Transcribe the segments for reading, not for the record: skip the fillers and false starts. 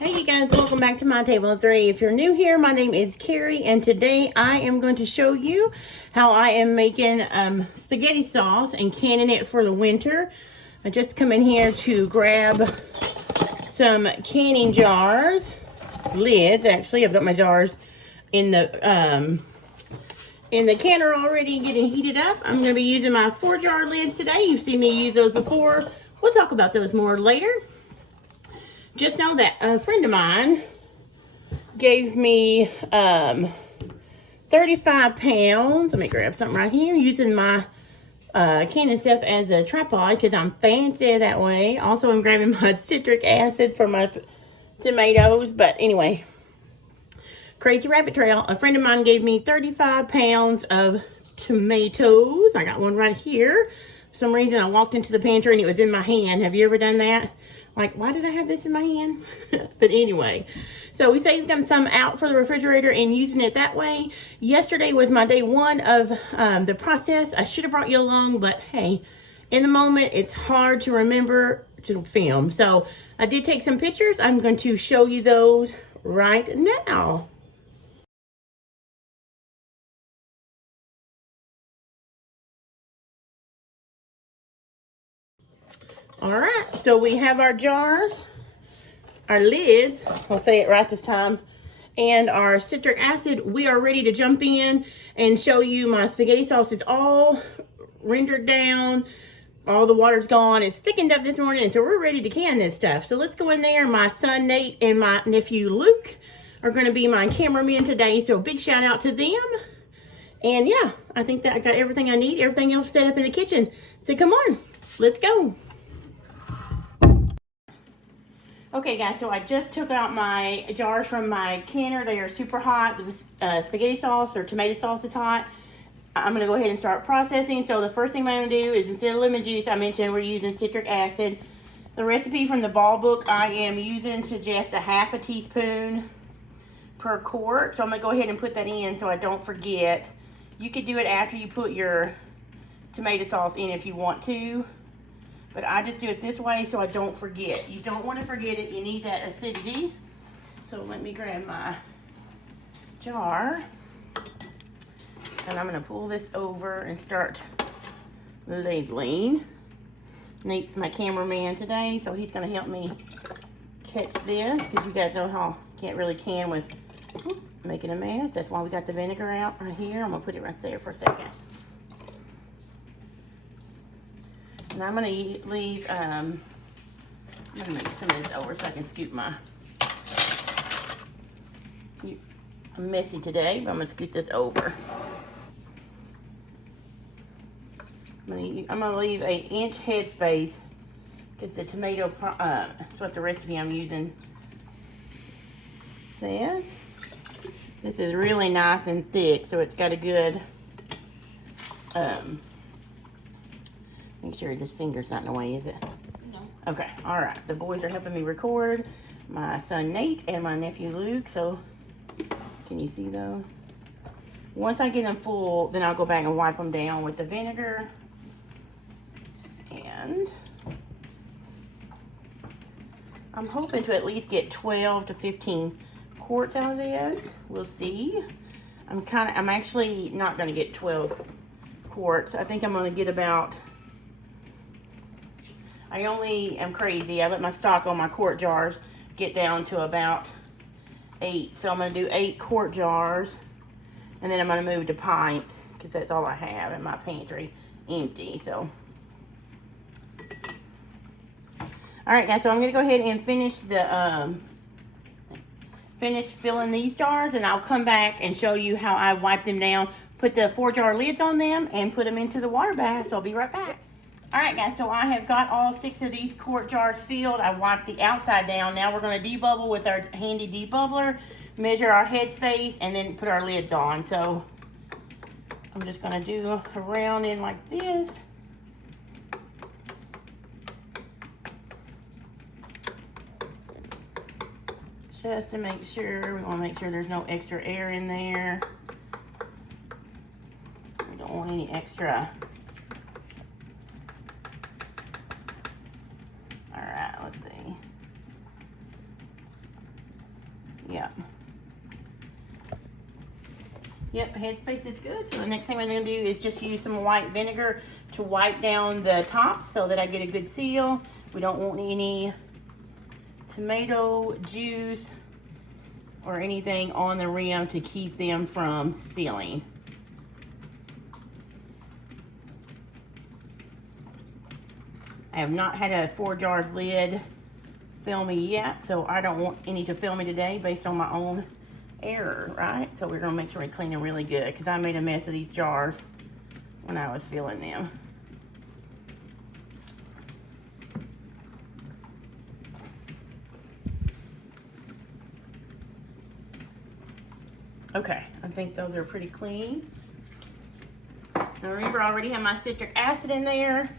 Hey you guys, welcome back to My Table of Three. If you're new here, my name is Carrie, and today I am going to show you how I am making spaghetti sauce and canning it for the winter. I just come in here to grab some canning jars, lids actually. I've got my jars in the canner already getting heated up. I'm going to be using my 4-jar lids today. You've seen me use those before. We'll talk about those more later. Just know that a friend of mine gave me 35 pounds. Let me grab something right here, using my canning stuff as a tripod because I'm fancy that way. Also, I'm grabbing my citric acid for my tomatoes. But anyway, crazy rabbit trail. A friend of mine gave me 35 pounds of tomatoes. I got one right here. For some reason, I walked into the pantry and it was in my hand. Have you ever done that? Like, why did I have this in my hand? But anyway, so we saved them some out for the refrigerator and using it that way. Yesterday was my day one of the process. I should have brought you along, but hey, in the moment, it's hard to remember to film. So I did take some pictures. I'm going to show you those right now. All right, so we have our jars, our lids, I'll say it right this time, and our citric acid. We are ready to jump in and show you my spaghetti sauce is all rendered down. All the water's gone. It's thickened up this morning, and so we're ready to can this stuff. So let's go in there. My son Nate and my nephew Luke are going to be my cameramen today, so big shout out to them. And yeah, I think that I got everything I need, everything else set up in the kitchen. So come on, let's go. Okay guys, so I just took out my jars from my canner. They are super hot. The spaghetti sauce or tomato sauce is hot. I'm going to go ahead and start processing. So the first thing I'm going to do is, instead of lemon juice, I mentioned we're using citric acid. The recipe from the ball book I am using suggests a half a teaspoon per quart. So I'm going to go ahead and put that in so I don't forget. You could do it after you put your tomato sauce in if you want to. But I just do it this way so I don't forget. You don't want to forget it. You need that acidity. So let me grab my jar. And I'm going to pull this over and start ladling. Nate's my cameraman today, so he's going to help me catch this. Because you guys know how I can't really can with making a mess. That's why we got the vinegar out right here. I'm going to put it right there for a second. And I'm going to leave, I'm going to make some of this over so I can scoop my, I'm messy today, but I'm going to scoop this over. I'm going to leave an inch headspace because the tomato, that's what the recipe I'm using says. This is really nice and thick, so it's got a good, make sure this finger's not in the way, is it? No. Okay, all right. The boys are helping me record. My son Nate and my nephew Luke. So, can you see those? Once I get them full, then I'll go back and wipe them down with the vinegar. And I'm hoping to at least get 12 to 15 quarts out of this. We'll see. I'm actually not going to get 12 quarts. I think I'm going to get about, I only am crazy. I let my stock on my quart jars get down to about 8. So I'm going to do 8 quart jars. And then I'm going to move to pints because that's all I have in my pantry empty. So, all right guys, so I'm going to go ahead and finish the, finish filling these jars, and I'll come back and show you how I wipe them down, put the 4-jar lids on them, and put them into the water bath. So I'll be right back. All right guys, so I have got all 6 of these quart jars filled. I wiped the outside down. Now we're going to debubble with our handy debubbler, measure our headspace, and then put our lids on. So I'm just going to do a round in like this. Just to make sure, we want to make sure there's no extra air in there. We don't want any extra. All right, let's see. Yep. Yep, headspace is good. So the next thing I'm going to do is just use some white vinegar to wipe down the top so that I get a good seal. We don't want any tomato juice or anything on the rim to keep them from sealing. I have not had a ForJars lid fill me yet, so I don't want any to fill me today based on my own error, right? So we're gonna make sure we clean them really good because I made a mess of these jars when I was filling them. Okay, I think those are pretty clean. Now remember, I already have my citric acid in there.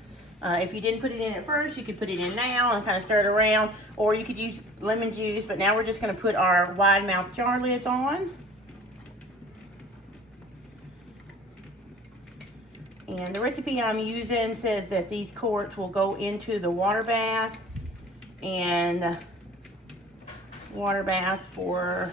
If you didn't put it in at first, you could put it in now and kind of stir it around, or you could use lemon juice, but now we're just going to put our wide mouth jar lids on. And the recipe I'm using says that these quarts will go into the water bath and water bath for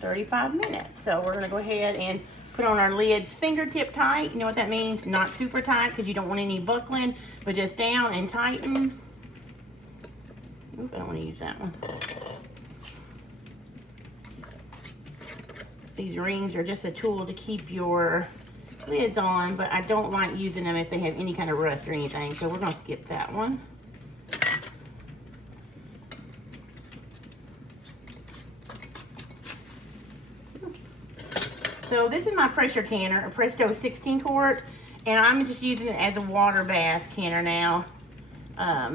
35 minutes. So we're going to go ahead and put on our lids fingertip tight. You know what that means? Not super tight because you don't want any buckling, but just down and tighten. Oops, I don't want to use that one. These rings are just a tool to keep your lids on, but I don't like using them if they have any kind of rust or anything, so we're going to skip that one. So this is my pressure canner, a Presto 16 quart, and I'm just using it as a water bath canner now.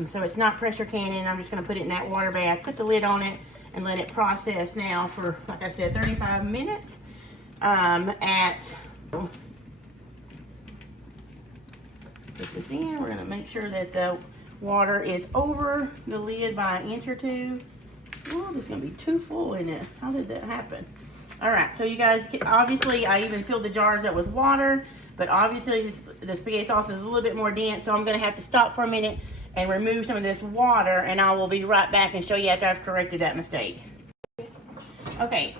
So it's not pressure canning. I'm just going to put it in that water bath, put the lid on it, and let it process now for, like I said, 35 minutes. Put this in. We're going to make sure that the water is over the lid by an inch or two. Oh, this is going to be too full, isn't it? How did that happen? All right, so you guys, obviously I even filled the jars up with water, but obviously the spaghetti sauce is a little bit more dense, so I'm going to have to stop for a minute and remove some of this water, and I will be right back and show you after I've corrected that mistake. Okay,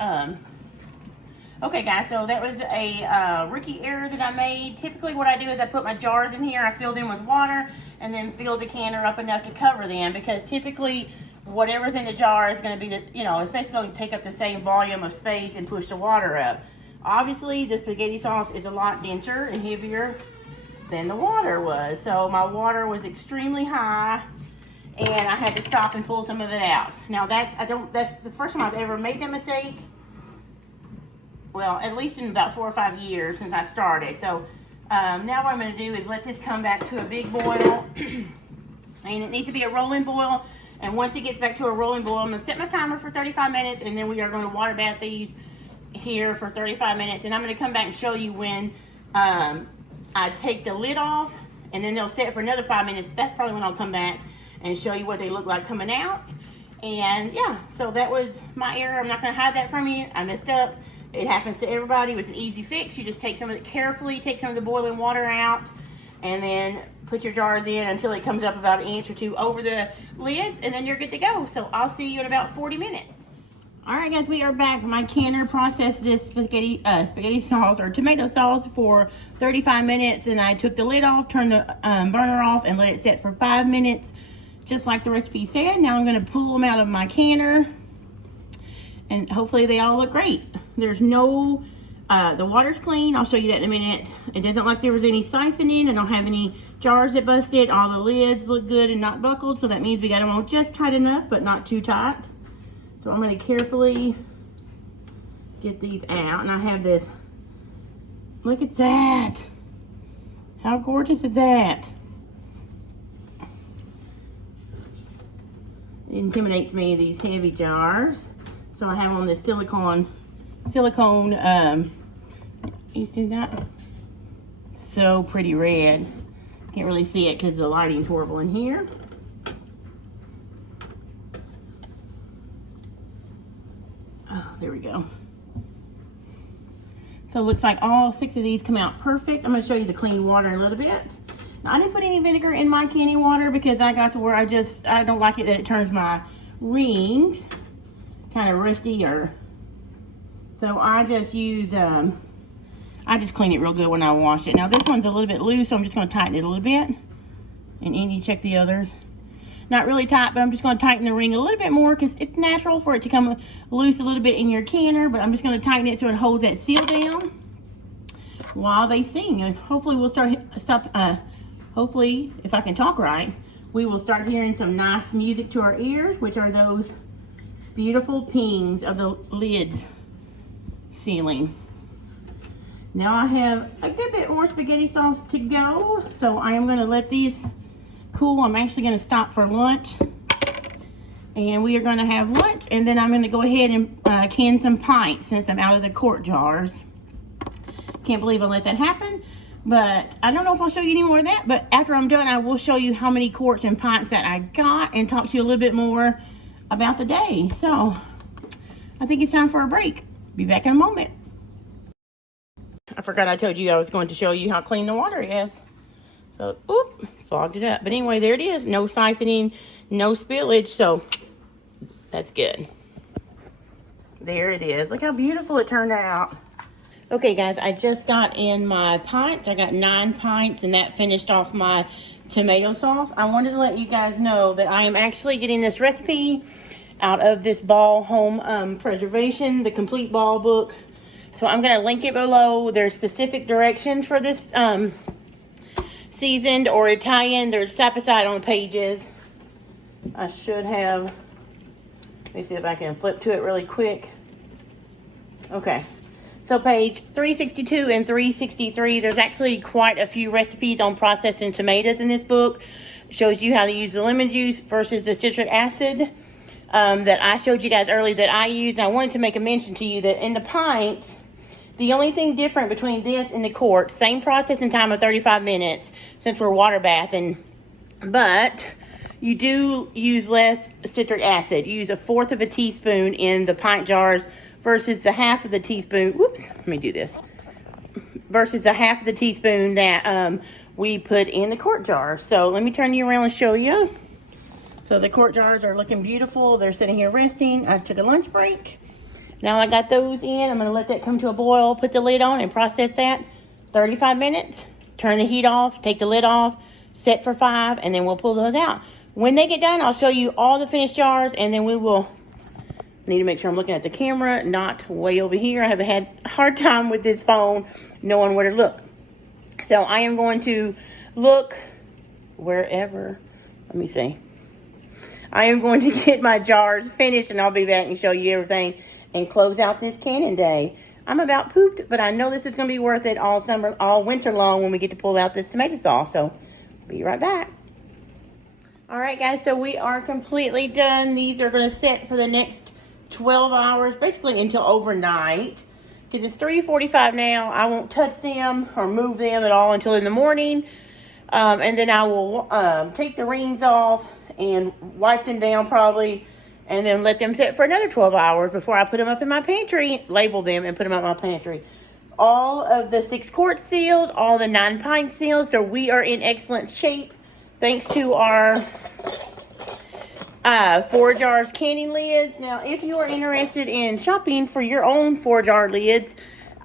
okay guys, so that was a rookie error that I made. Typically what I do is I put my jars in here, I fill them with water, and then fill the canner up enough to cover them, because typically whatever's in the jar is going to be the, it's basically going to take up the same volume of space and push the water up. Obviously, the spaghetti sauce is a lot denser and heavier than the water was. So my water was extremely high, and I had to stop and pull some of it out. Now that's the first time I've ever made that mistake. Well, at least in about 4 or 5 years since I started. So now what I'm going to do is let this come back to a big boil. And it needs to be a rolling boil. And once it gets back to a rolling boil, I'm going to set my timer for 35 minutes, and then we are going to water bath these here for 35 minutes. And I'm going to come back and show you when I take the lid off, and then they'll set for another 5 minutes. That's probably when I'll come back and show you what they look like coming out. And yeah, so that was my error. I'm not going to hide that from you. I messed up. It happens to everybody. It was an easy fix. You just take some of it carefully, take some of the boiling water out, and then put your jars in until it comes up about an inch or two over the lids, and then you're good to go. So I'll see you in about 40 minutes. All right, guys, we are back. My canner processed this spaghetti sauce or tomato sauce for 35 minutes, and I took the lid off, turned the burner off, and let it set for 5 minutes, just like the recipe said. Now I'm going to pull them out of my canner, and hopefully they all look great. There's no the water's clean. I'll show you that in a minute. It doesn't look like there was any siphoning. I don't have any jars that busted. All the lids look good and not buckled, so that means we got them on just tight enough, but not too tight. So I'm going to carefully get these out, and I have this. Look at that. How gorgeous is that? It intimidates me, these heavy jars. So I have on this silicone, you see that? So pretty red. Can't really see it because the lighting's horrible in here. Oh, there we go. So it looks like all 6 of these come out perfect. I'm going to show you the clean water in a little bit. Now, I didn't put any vinegar in my canning water because I got to where I don't like it that it turns my rings kind of rusty or So I just use, I just clean it real good when I wash it. Now this one's a little bit loose, so I'm just going to tighten it a little bit. And Andy, check the others. Not really tight, but I'm just going to tighten the ring a little bit more because it's natural for it to come loose a little bit in your canner, but I'm just going to tighten it so it holds that seal down while they sing. And hopefully we'll hopefully, if I can talk right, we will start hearing some nice music to our ears, which are those beautiful pings of the lids sealing. Now I have a good bit more spaghetti sauce to go, so I am going to let these cool. I'm actually going to stop for lunch, and we are going to have lunch, and then I'm going to go ahead and can some pints since I'm out of the quart jars. Can't believe I let that happen, but I don't know if I'll show you any more of that, but after I'm done, I will show you how many quarts and pints that I got and talk to you a little bit more about the day. So I think it's time for a break. Be back in a moment. I forgot I told you I was going to show you how clean the water is. So, oop, fogged it up. But anyway, there it is. No siphoning, no spillage. So, that's good. There it is. Look how beautiful it turned out. Okay, guys, I just got in my pints. I got 9 pints, and that finished off my tomato sauce. I wanted to let you guys know that I am actually getting this recipe out of this Ball Home Preservation, the Complete Ball book. So I'm going to link it below. There's specific directions for this seasoned or Italian. There's side by side on the pages. I should have, let me see if I can flip to it really quick. Okay. So page 362 and 363, there's actually quite a few recipes on processing tomatoes in this book. It shows you how to use the lemon juice versus the citric acid that I showed you guys earlier that I use. And I wanted to make a mention to you that in the pints, the only thing different between this and the quart, same processing time of 35 minutes since we're water bathing, but you do use less citric acid. You use 1/4 of a teaspoon in the pint jars versus the 1/2 of the teaspoon. Whoops, let me do this. Versus the 1/2 of the teaspoon that we put in the quart jars. So let me turn you around and show you. So the quart jars are looking beautiful. They're sitting here resting. I took a lunch break. Now I got those in. I'm going to let that come to a boil, put the lid on, and process that 35 minutes. Turn the heat off, take the lid off, set for 5, and then we'll pull those out. When they get done, I'll show you all the finished jars, and then we will need to make sure I'm looking at the camera, not way over here. I have had a hard time with this phone knowing where to look. So I am going to look wherever. Let me see. I am going to get my jars finished, and I'll be back and show you everything and close out this canning day. I'm about pooped, but I know this is going to be worth it all summer, all winter long when we get to pull out this tomato sauce. So, be right back. All right, guys, so we are completely done. These are going to sit for the next 12 hours, basically until overnight. Because it's 3:45 now. I won't touch them or move them at all until in the morning. And then I will take the rings off and wipe them down probably, and then let them sit for another 12 hours before I put them up in my pantry, label them, and put them up in my pantry. All of the 6 quarts sealed, all the 9 pints sealed, so we are in excellent shape thanks to our ForJars canning lids. Now, if you are interested in shopping for your own ForJar lids,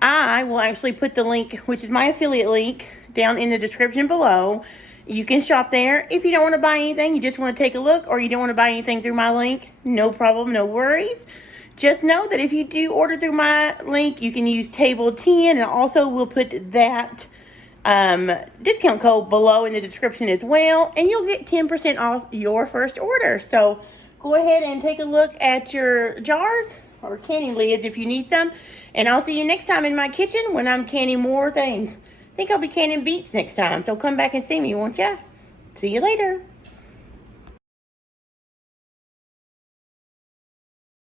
I will actually put the link, which is my affiliate link, down in the description below. You can shop there. If you don't want to buy anything, you just want to take a look, or you don't want to buy anything through my link, no problem, no worries. Just know that if you do order through my link, you can use table 10, and also we'll put that discount code below in the description as well, and you'll get 10% off your first order. So go ahead and take a look at your jars or canning lids if you need some, and I'll see you next time in my kitchen when I'm canning more things. I think I'll be canning beets next time, so come back and see me, won't ya? See you later.